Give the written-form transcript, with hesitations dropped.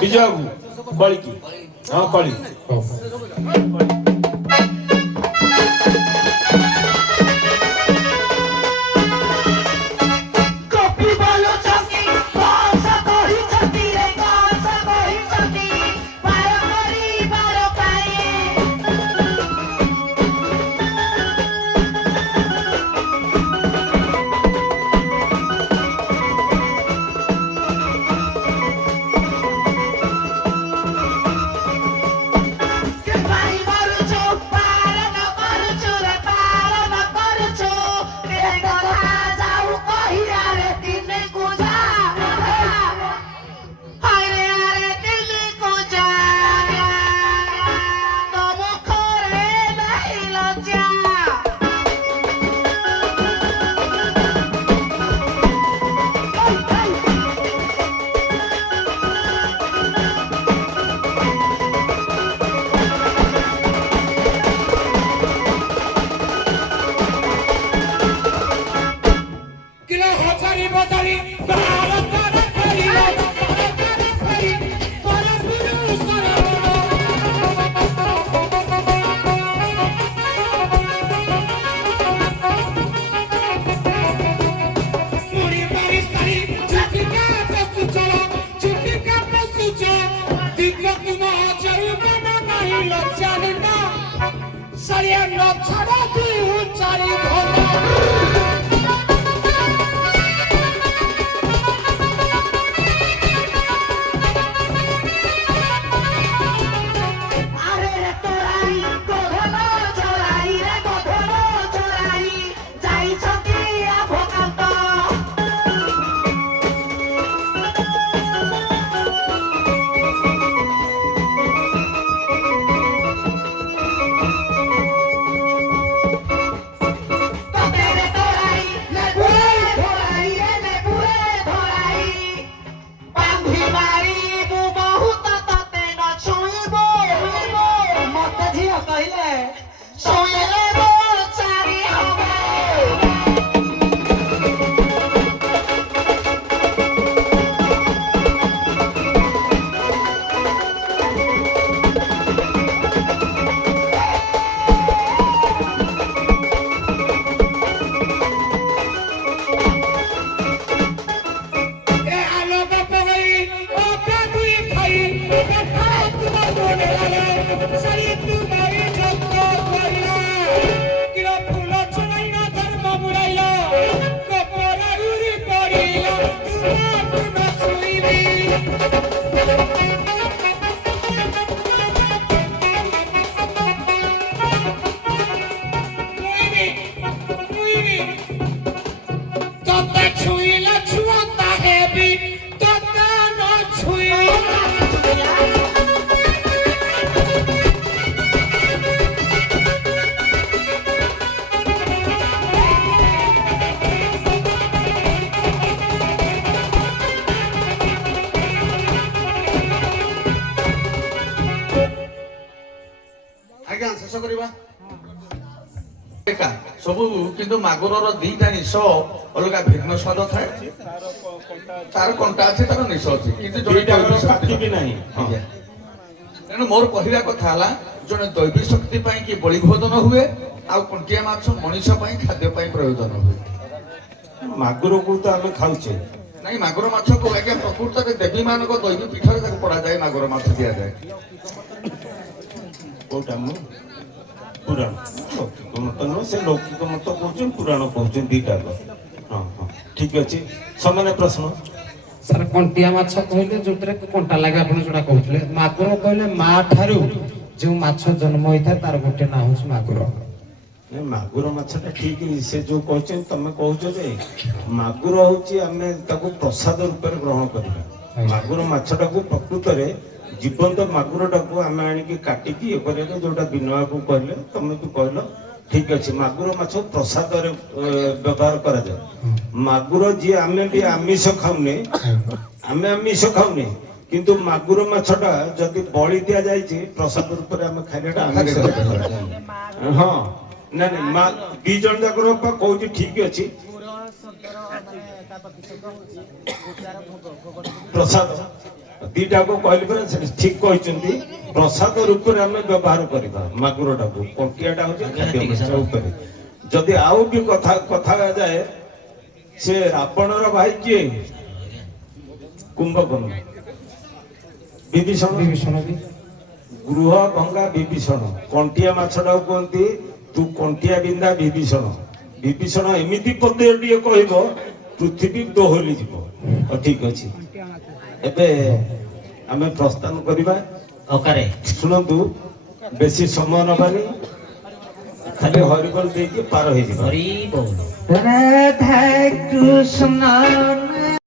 विजय बाबू कली की हाँ कली सबू किंतु मागुरर दीटा निश अलग भिन्न स्वाद थाए तार कंटा अच्छे तार निश अच्छे तेणु मोर कहवा कथा जड़े दैवी शक्ति कि बलिभोजन हुए आउ कंटिया माछ मनीष खाद्य प्रयोजन हुए मागुर को तो आम खाऊे नहीं मागुर माछ को आज्ञा प्रकृत में देवी मान दैवी पीठ में पड़ा जाए मागुर माछ दि जाए कोटा पुराण लौकिक मत नुह से लौकिक मत कौन पुराण कौन दीटा हाँ हाँ ठीक अच्छे समान प्रश्न सर कंटिया माछ कहले जोटरे कंटा लागे आपण जोडा कहथले मागुर कहले मा ठारू जो माछ जन्म होइता तार गोटे ना होस मागुर ने मागुर माछटा ठीक से जो कहछन तमे कहछो जे मागुर होची हमें ताको प्रसाद रूप में ग्रहण करबा मागुर माछटा को प्रकृत रे जीवंत मागुरटा को आम आनिकी काटिकी ये करेगा जोटा बिनवा को कहले तमे तो कहलो ठीक अच्छे मागुर माछ प्रसाद व्यवहार करा जाए मागुर जी आमे भी आमिष खाउने आमे आमिष खाउने किंतु मागुर माछटा जदि बळी दिया जाय छी प्रसाद रूप रे आमे खाइलेटा आमिष हां ना ना दी जन जाकर कहूँ ठीक अच्छे प्रसाद ଦିଟାକୁ କହିଲି ପରା ସେ ଠିକ କହିଛନ୍ତି। ପ୍ରସାଦ ରୂପରେ ଆମେ ବ୍ୟବହାର କରିବା ମାଗୁରଟାକୁ, କଣ୍ଟିଆଟା ହଉଛି ଖାଦ୍ୟ ମାଛ ଉପରେ। ଯଦି ଆଉ ବି କଥା ଯାଏ, ସେ ରାବଣର ଭାଇ କିଏ? କୁମ୍ଭକର୍ଣ୍ଣ। ବିଭୀଷଣ ବିଭୀଷଣ ବି ଗୃହ ଭଙ୍ଗା ବିଭୀଷଣ। କଣ୍ଟିଆ ମାଛଟାକୁ କୁହନ୍ତି ତୁ କଣ୍ଟିଆ ବିନ୍ଧା ବିଭୀଷଣ। ବିଭୀଷଣ ଏମିତି ପଦ୍ୟଟିଏ କହିବ ପୃଥିବୀ ଦୋହଲି ଯିବ। ଠିକ ଅଛି, ଏବେ ଆମେ ପ୍ରସ୍ଥାନ କରିବା। ଅକାରେ ଶୁଣନ୍ତୁ, ବେଶୀ ସମୟ ନବାନି, ଖାଲି ହରିବୋଲ ଦେଇକି ପାର ହେଇଯିବା। ହରି ବୋଲ। ରାଧା କୃଷ୍ଣ